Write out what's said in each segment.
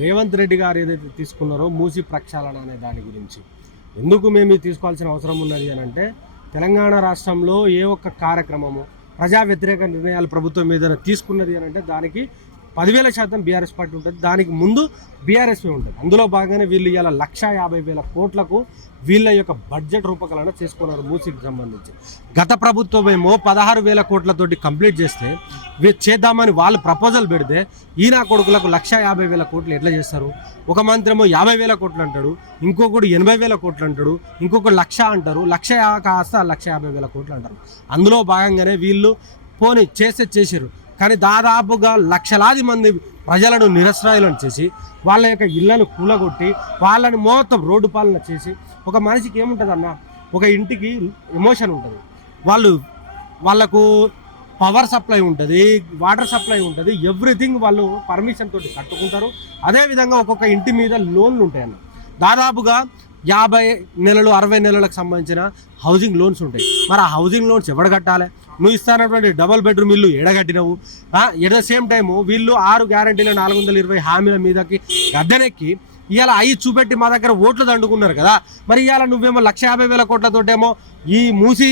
రేవంత్ రెడ్డి గారు ఏదైతే తీసుకున్నారో మూసి ప్రక్షాళన అనే దాని గురించి ఎందుకు మేము ఇది తీసుకోవాల్సిన అవసరం ఉన్నది అని అంటే, తెలంగాణ రాష్ట్రంలో ఏ ఒక్క కార్యక్రమము ప్రజా వ్యతిరేక నిర్ణయాలు ప్రభుత్వం మీద తీసుకున్నది అని అంటే దానికి 10,000% బీఆర్ఎస్ పార్టీ ఉంటుంది. దానికి ముందు బీఆర్ఎస్పీ ఉంటుంది. అందులో భాగంగానే వీళ్ళు ఇలా 1,50,000 కోట్లకు వీళ్ళ యొక్క బడ్జెట్ రూపకల్పన చేసుకున్నారు మూసీకి సంబంధించి. గత ప్రభుత్వం ఏమో 16,000 కోట్లతోటి కంప్లీట్ చేస్తే చేద్దామని వాళ్ళు ప్రపోజల్ పెడితే ఈయన కొడుకులకు 1,50,000 కోట్లు ఎట్లా చేస్తారు? ఒక మంత్రి ఏమో 50,000 కోట్లు అంటాడు, ఇంకొకటి 80,000 కోట్లు అంటాడు, ఇంకొకటి 1,00,000 అంటారు, 1,00,000 కాస్త 1,50,000 కోట్లు అంటారు. అందులో భాగంగానే వీళ్ళు పోనీ చేసారు. కానీ దాదాపుగా లక్షలాది మంది ప్రజలను నిరసరాయులను చేసి వాళ్ళ యొక్క ఇళ్లను కూలగొట్టి వాళ్ళని మొత్తం రోడ్డు పాలన చేసి, ఒక మనిషికి ఏముంటుంది అన్న, ఒక ఇంటికి ఎమోషన్ ఉంటుంది, వాళ్ళకు పవర్ సప్లై ఉంటుంది, వాటర్ సప్లై ఉంటుంది, ఎవ్రీథింగ్ వాళ్ళు పర్మిషన్ తోటి కట్టుకుంటారు. అదేవిధంగా ఒక్కొక్క ఇంటి మీద లోన్లు ఉంటాయన్న, దాదాపుగా 50 నెలలు 60 నెలలకు సంబంధించిన హౌసింగ్ లోన్స్ ఉంటాయి. మరి ఆ హౌసింగ్ లోన్స్ ఎవడు కట్టాలి? నువ్వు ఇస్తానటువంటి డబల్ బెడ్రూమ్ ఇల్లు ఎడగట్టినవు. ఎట్ ద సేమ్ టైము వీళ్ళు 6 గ్యారంటీల 420 హామీల మీదకి గద్దెనెక్కి ఇవాళ అవి చూపెట్టి మా దగ్గర ఓట్లు దండుకున్నారు కదా. మరి ఇవాళ నువ్వేమో 1,50,000 కోట్లతోటేమో ఈ మూసి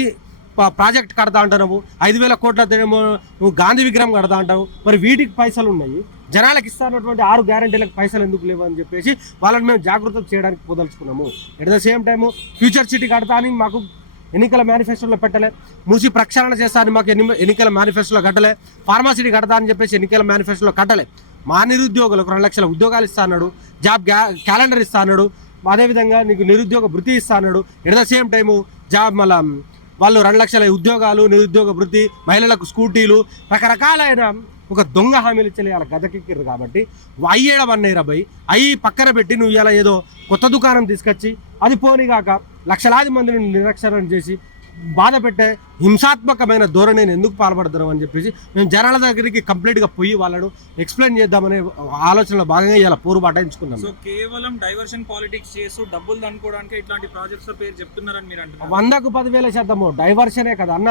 ప్రాజెక్ట్ కడతా అంటున్నావు, 5,000 కోట్లతోనేమో నువ్వు గాంధీ విగ్రహం కడతా అంటావు. మరి వీటికి పైసలు ఉన్నాయి, జనాలకు ఇస్తానటువంటి 6 గ్యారంటీలకు పైసలు ఎందుకు లేవు అని చెప్పేసి వాళ్ళని మేము జాగృతం చేయడానికి పోదలుచుకున్నాము. At the same time future city కడతా అని మాకు ఎన్నికల మేనిఫెస్టోలో పెట్టలే, మూసి ప్రక్షాళన చేస్తా అని మాకు ఎన్నికల మేనిఫెస్టోలో కట్టలే, ఫార్మాసిటీ కడతా అని చెప్పేసి ఎన్నికల మేనిఫెస్టోలో కట్టలే. మా నిరుద్యోగులకు 2 లక్షల ఉద్యోగాలు ఇస్తా అన్నాడు, జాబ్ క్యాలెండర్ ఇస్తా అన్నాడు, అదేవిధంగా నీకు నిరుద్యోగ భృతి ఇస్తా అన్నాడు. ఎట్ ద సేమ్ టైము మళ్ళీ వాళ్ళు 2 లక్షల ఉద్యోగాలు, నిరుద్యోగ భృతి, మహిళలకు స్కూటీలు, రకరకాలైన ఒక దొంగ హామీలు ఇచ్చలే వాళ్ళ గదకెక్కిర్రు. కాబట్టి అయ్యేడమన్నాయి రాబాయి, అవి పక్కన పెట్టి నువ్వు ఇలా ఏదో కొత్త దుకాణం తీసుకొచ్చి అది పోనీగాక లక్షలాది మందిని నిరక్షరం చేసి బాధ పెట్టే హింసాత్మకమైన ధోరణిని ఎందుకు పాల్పడుతున్నాం అని చెప్పేసి మేము జనాల దగ్గరికి కంప్లీట్గా పోయి వాళ్ళను ఎక్స్ప్లెయిన్ చేద్దామనే ఆలోచనలో భాగంగా ఇలా పోరుబాట ఎంచుకున్నాం. సో కేవలం డైవర్షన్ పాలిటిక్స్ చేస్తూ డబ్బులు దండుకోవడానికి ఇట్లాంటి ప్రాజెక్ట్స్ పేరు చెప్తున్నారని మీరు అంటున్నారు. 100కు 10,000% డైవర్షనే కదా అన్న.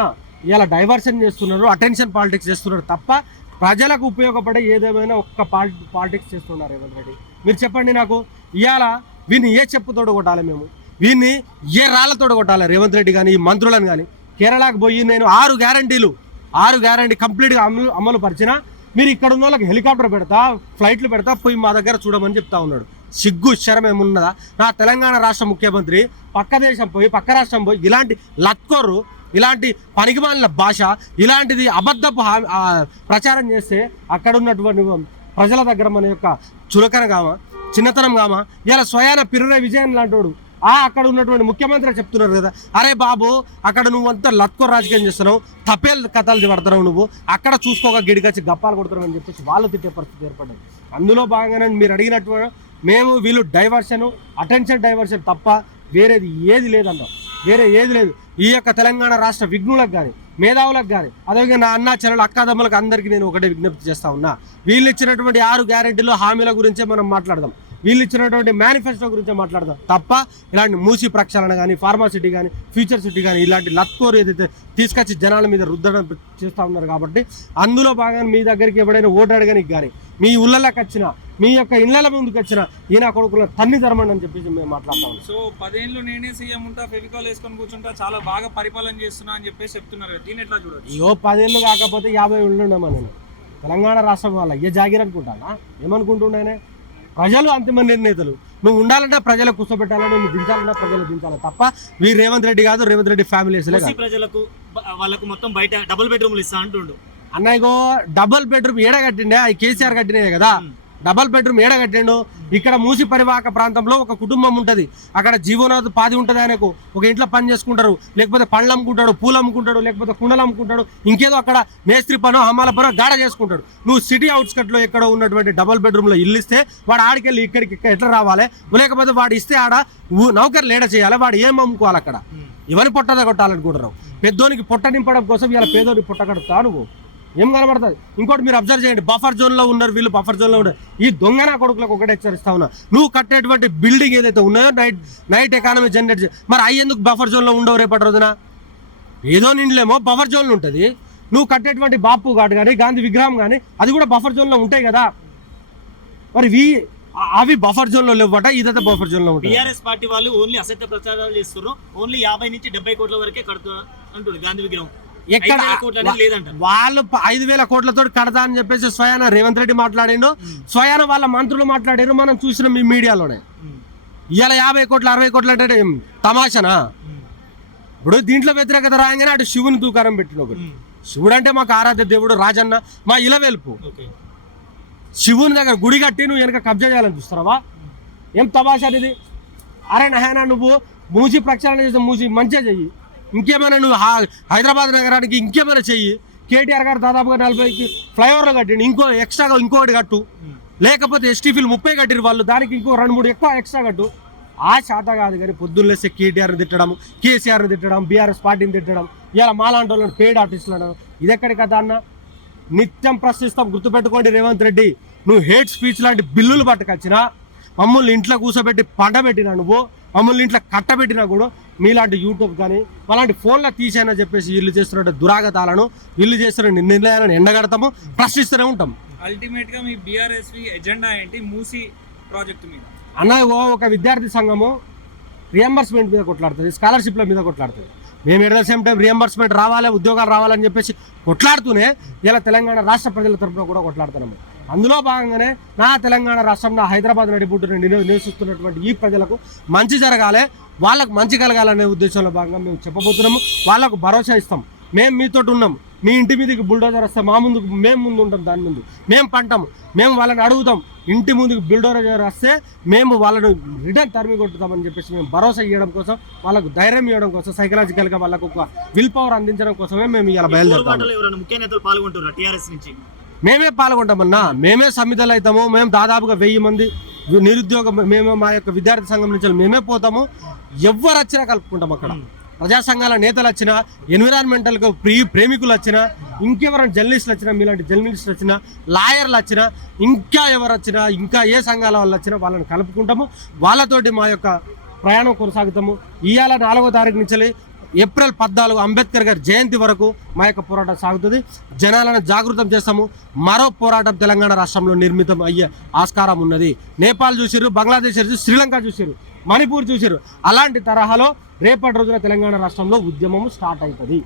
ఇలా డైవర్షన్ చేస్తున్నారు, అటెన్షన్ పాలిటిక్స్ చేస్తున్నారు తప్ప ప్రజలకు ఉపయోగపడే ఏదేమైనా ఒక్క పాలిటిక్స్ చేస్తున్నారు రేవంత్ రెడ్డి. మీరు చెప్పండి నాకు, ఇవాళ వీన్ని ఏ చెప్పుతోడు కొట్టాలి మేము, వీన్ని ఏ రాళ్లతోడు కొట్టాలి రేవంత్ రెడ్డి కానీ ఈ మంత్రులను కానీ? కేరళకు పోయి నేను 6 గ్యారంటీ కంప్లీట్గా అమలు పరిచినా మీరు ఇక్కడ ఉన్న వాళ్ళకి హెలికాప్టర్ పెడతా, ఫ్లైట్లు పెడతా, పోయి మా దగ్గర చూడమని చెప్తా ఉన్నాడు. సిగ్గు శరం ఏమున్నదా? నా తెలంగాణ రాష్ట్ర ముఖ్యమంత్రి పక్క దేశం పోయి పక్క రాష్ట్రం పోయి ఇలాంటి లత్కొర్రు, ఇలాంటి పనికిమాలిన భాష, ఇలాంటిది అబద్ధపు ప్రచారం చేస్తే అక్కడ ఉన్నటువంటి ప్రజల దగ్గర మన యొక్క చులకన గామ, చిన్నతనం గామ, ఇలా స్వయాన పిర్రే విజయన్ లాంటోడు అక్కడ ఉన్నటువంటి ముఖ్యమంత్రి చెప్తున్నారు కదా, అరే బాబు అక్కడ నువ్వు అంతా లత్కో రాజకీయం చేస్తున్నావు, తప్పేలు కథలు పడుతున్నావు, నువ్వు అక్కడ చూసుకోక గిడికొచ్చి గప్పాలు కొడుతున్నావు అని చెప్పేసి వాళ్ళు తిట్టే పరిస్థితి ఏర్పడ్డది. అందులో భాగంగానే మీరు అడిగినట్టు మేము వీళ్ళు డైవర్షన్, అటెన్షన్ డైవర్షన్ తప్ప వేరేది ఏది లేదన్నాం, వేరే ఏది లేదు. ఈ యొక్క తెలంగాణ రాష్ట్ర విఘ్నులకు కానీ మేధావులకు కానీ అదేవిధంగా నా అన్న చెల్లెలు అక్కాదమ్ములకు అందరికీ నేను ఒకటే విజ్ఞప్తి చేస్తా ఉన్నా, వీళ్ళు ఇచ్చినటువంటి 6 గ్యారెంటీలు హామీల గురించే మనం మాట్లాడదాం, వీళ్ళు ఇచ్చినటువంటి మేనిఫెస్టో గురించే మాట్లాడదాం తప్ప ఇలాంటి మూసి ప్రక్షాళన కానీ ఫార్మాసిటీ కానీ ఫ్యూచర్ సిటీ కానీ ఇలాంటి లత్కోరు ఏదైతే తీసుకొచ్చి జనాల మీద రుద్దడం చేస్తూ ఉన్నారు. కాబట్టి అందులో భాగంగా మీ దగ్గరికి ఎవడైనా ఓటు అడగడానికి కానీ మీ ఊళ్ళలోకి వచ్చినా మీ యొక్క ఇళ్ల ముందుకు వచ్చిన ఈయన కొడుకులను తన్ని ధరమండి అని చెప్పేసి మేము మాట్లాడతాం. సో 10 ఏళ్ళు నేనే సీఎం ఉంటా, ఫెవికాల్ వేసుకొని కూర్చుంటా, చాలా బాగా పరిపాలన చేస్తున్నా అని చెప్పేసి చెప్తున్నారు. దీన్ని ఎట్లా చూడొచ్చు? 10 ఏళ్ళు కాకపోతే 50 ఏళ్ళు ఉండమా? నేను తెలంగాణ రాష్ట్రం వల్ల ఏ జాగిర్ అనుకుంటానా? ఏమనుకుంటుండేనే? ప్రజలు అంతిమ నిర్ణేతలు. నువ్వు ఉండాలంటే ప్రజలు కూర్చోబెట్టాలని, నువ్వు దించాలన్నా ప్రజలు దించాలి తప్ప వీరు రేవంత్ రెడ్డి కాదు, రేవంత్ రెడ్డి ఫ్యామిలీస్లే కాదు. ప్రజలకు వాళ్ళకు మొత్తం బయట డబుల్ బెడ్రూమ్లు ఇస్తా అంటుండు అన్నయ్యగో. డబుల్ బెడ్రూమ్ ఏడ కట్టిండే? అవి కేసీఆర్ కట్టినాయి కదా. డబల్ బెడ్రూమ్ ఏడ కట్టిండు? ఇక్కడ మూసి పరివాహక ప్రాంతంలో ఒక కుటుంబం ఉంటుంది, అక్కడ జీవనోపాధి పాది ఉంటుంది, ఆయనకు ఒక ఇంట్లో పని చేసుకుంటారు, లేకపోతే పండ్లు అమ్ముకుంటాడు, పూలు అమ్ముకుంటాడు, లేకపోతే కుండలు అమ్ముకుంటాడు, ఇంకేదో అక్కడ మేస్త్రి పనో హమాల పనో గాడ చేసుకుంటాడు. నువ్వు సిటీ అవుట్స్కట్లో ఎక్కడో ఉన్నటువంటి డబల్ బెడ్రూమ్లో ఇల్లు ఇస్తే వాడు ఆడికెళ్ళి ఇక్కడికి ఎట్లా రావాలి? లేకపోతే వాడు ఇస్తే ఆడ నౌకర్లు ఏడ చేయాలి? వాడు ఏం అమ్ముకోవాలి? అక్కడ ఇవన్నీ పొట్టద కొట్టాలనుకుంటారు. పెద్దోనికి పొట్ట నింపడం కోసం ఇలా పేదోనికి పొట్ట కడతా నువ్వు ఏం కనబడుతుంది? ఇంకోటి మీరు అబ్జర్వ్ చేయండి, బఫర్ జోన్లో ఉన్నారు వీళ్ళు, బఫర్ జోన్లో ఉన్నారు. ఈ దొంగన కొడుకులకు ఒకటే హెచ్చరిస్తా ఉన్నా, నువ్వు కట్టేటువంటి బిల్డింగ్ ఏదైతే ఉన్నాయో నైట్ ఎకానమీ జనరేట్ మరి అవి ఎందుకు బఫర్ జోన్లో ఉండవు? రేపటి రోజున ఏదో నిండలేమో బఫర్ జోన్లో ఉంటుంది. నువ్వు కట్టేటువంటి బాపు ఘాట్ కానీ గాంధీ విగ్రహం కానీ అది కూడా బఫర్ జోన్లో ఉంటాయి కదా. మరి అవి బఫర్ జోన్ లో లేవట, ఇదైతే బఫర్ జోన్ లో ఉంటుంది. బీఆర్ఎస్ పార్టీ వాళ్ళు ఓన్లీ అసత్య ప్రచారాలు చేస్తున్నారు. ఓన్లీ 50 నుంచి 70 కోట్ల వరకే కడుతున్నారు అంటుంది గాంధీ విగ్రహం. ఎక్కడ 5,000 కోట్లు అనేది లేదంట. వాళ్ళు 5,000 కోట్లతో కడతా అని చెప్పేసి స్వయాన రేవంత్ రెడ్డి మాట్లాడిండు, స్వయాన వాళ్ళ మంత్రులు మాట్లాడారు. మనం చూసిన మీ మీడియాలోనే ఇవాళ 50 కోట్లు 60 కోట్లు అంటే తమాషనా? ఇప్పుడు దీంట్లో వ్యతిరేకత రాయంగానే అటు శివుని దూకారం పెట్టిన ఒకటి. శివుడు అంటే మాకు ఆరాధ్య దేవుడు, రాజన్న మా ఇలవేల్పు. శివుని దగ్గర గుడి కట్టి నువ్వు వెనక కబ్జా చేయాలని చూస్తున్నావా? ఏం తమాషా ఇది? అరే నహేనా, నువ్వు మూసి ప్రక్షాళన చేస్తే మూసి మంచిగా చెయ్యి. ఇంకేమైనా నువ్వు హైదరాబాద్ నగరానికి ఇంకేమైనా చెయ్యి. కేటీఆర్ గారు దాదాపుగా 40కి ఫ్లైఓవర్లు కట్టిండు, ఇంకో ఎక్స్ట్రాగా ఇంకోటి కట్టు. లేకపోతే ఎస్టీఫీలు 30 కట్టిరు వాళ్ళు, దానికి ఇంకో 2-3 ఎక్కువ ఎక్స్ట్రా కట్టు. ఆ శాత కాదు కానీ పొద్దున్నేస్తే కేటీఆర్ని తిట్టడం, కేసీఆర్ని తిట్టడం, బీఆర్ఎస్ పార్టీని తిట్టడం, ఇలా మాలాంటి వాళ్ళని పెయిడ్ ఆర్టిస్టులు అనడం, ఇదెక్కడి కథ అన్న? నిత్యం ప్రశ్నిస్తాం. గుర్తుపెట్టుకోండి రేవంత్ రెడ్డి, నువ్వు హేట్ స్పీచ్ లాంటి బిల్లులు పట్టుకొచ్చినా, మమ్మల్ని ఇంట్లో కూర్చోబెట్టి పంట పెట్టినా, నువ్వు మమ్మల్ని ఇంట్లో కట్టబెట్టినా కూడా మీలాంటి యూట్యూబ్ కానీ అలాంటి ఫోన్లో తీసేనా చెప్పేసి వీళ్ళు చేస్తున్న దురాగతాలను, వీళ్ళు చేస్తున్న నిర్ణయాలను ఎండగడతాము, ప్రశ్నిస్తూనే ఉంటాం. అల్టిమేట్ గా మీ బీఆర్ఎస్ ఎజెండా ఏంటి మూసీ ప్రాజెక్టు మీద? అన్న ఒక విద్యార్థి సంఘము రియంబర్స్మెంట్ మీద కొట్లాడుతుంది, స్కాలర్షిప్ల మీద కొట్లాడుతుంది. మేము at the same time reimbursement రావాలి, ఉద్యోగాలు రావాలని చెప్పేసి కొట్లాడుతూనే ఇలా తెలంగాణ రాష్ట్ర ప్రజల తరఫున కూడా కొట్లాడుతున్నాము. అందులో భాగంగానే నా తెలంగాణ రాష్ట్రంలో హైదరాబాద్ నడిపుట్టున నివసిస్తున్నటువంటి ఈ ప్రజలకు మంచి జరగాలి, వాళ్ళకు మంచి కలగాలనే ఉద్దేశంలో భాగంగా మేము చెప్పబోతున్నాము. వాళ్ళకు భరోసా ఇస్తాం. మేము మీతో ఉన్నాం. మీ ఇంటి మీదకి బుల్డోజర్ వస్తే మా ముందుకు మేము ముందు ఉంటాం, దాని ముందు మేము పంటాము, మేము వాళ్ళని అడుగుతాం. ఇంటి ముందుకు బుల్డోజర్ వస్తే మేము వాళ్ళను రిటర్న్ తరిమి కొట్టుతామని చెప్పేసి మేము భరోసా ఇవ్వడం కోసం, వాళ్ళకు ధైర్యం ఇవ్వడం కోసం, సైకలాజికల్గా వాళ్ళకు ఒక విల్ పవర్ అందించడం కోసమే మేము ఇలా బయలుదేరుతాం. ముఖ్య నేతలు పాల్గొంటున్నారు టీఆర్ఎస్ నుంచి. మేమే పాల్గొంటామన్నా, మేమే సమితలు అవుతాము. మేము దాదాపుగా 1000 మంది నిరుద్యోగం, మేము మా యొక్క విద్యార్థి సంఘం నుంచి మేమే పోతాము. ఎవరు వచ్చినా కలుపుకుంటాం. అక్కడ ప్రజా సంఘాల నేతలు వచ్చినా, ఎన్విరాన్మెంటల్గా ప్రేమికులు వచ్చినా, ఇంకెవరైనా జర్నలిస్టులు వచ్చినా, మీలాంటి జర్నలిస్టులు వచ్చినా, లాయర్లు వచ్చినా, ఇంకా ఎవరు వచ్చినా, ఇంకా ఏ సంఘాల వాళ్ళు వచ్చినా వాళ్ళని కలుపుకుంటాము. వాళ్ళతోటి మా యొక్క ప్రయాణం కొనసాగుతాము. ఇవాళ 4వ తారీఖు నుంచి ఏప్రిల్ 14 అంబేద్కర్ గారి జయంతి వరకు మా యొక్క పోరాటం సాగుతుంది. జనాలను జాగృతం చేస్తాము. మరో పోరాటం తెలంగాణ రాష్ట్రంలో నిర్మితం అయ్యే ఆస్కారం ఉన్నది. నేపాల్ చూసిరు, బంగ్లాదేశ్ చూసిరు, శ్రీలంక చూసిరు, మణిపూర్ చూసిరు. అలాంటి తరహాలో రేపటి రోజున తెలంగాణ రాష్ట్రంలో ఉద్యమం స్టార్ట్ అవుతుంది.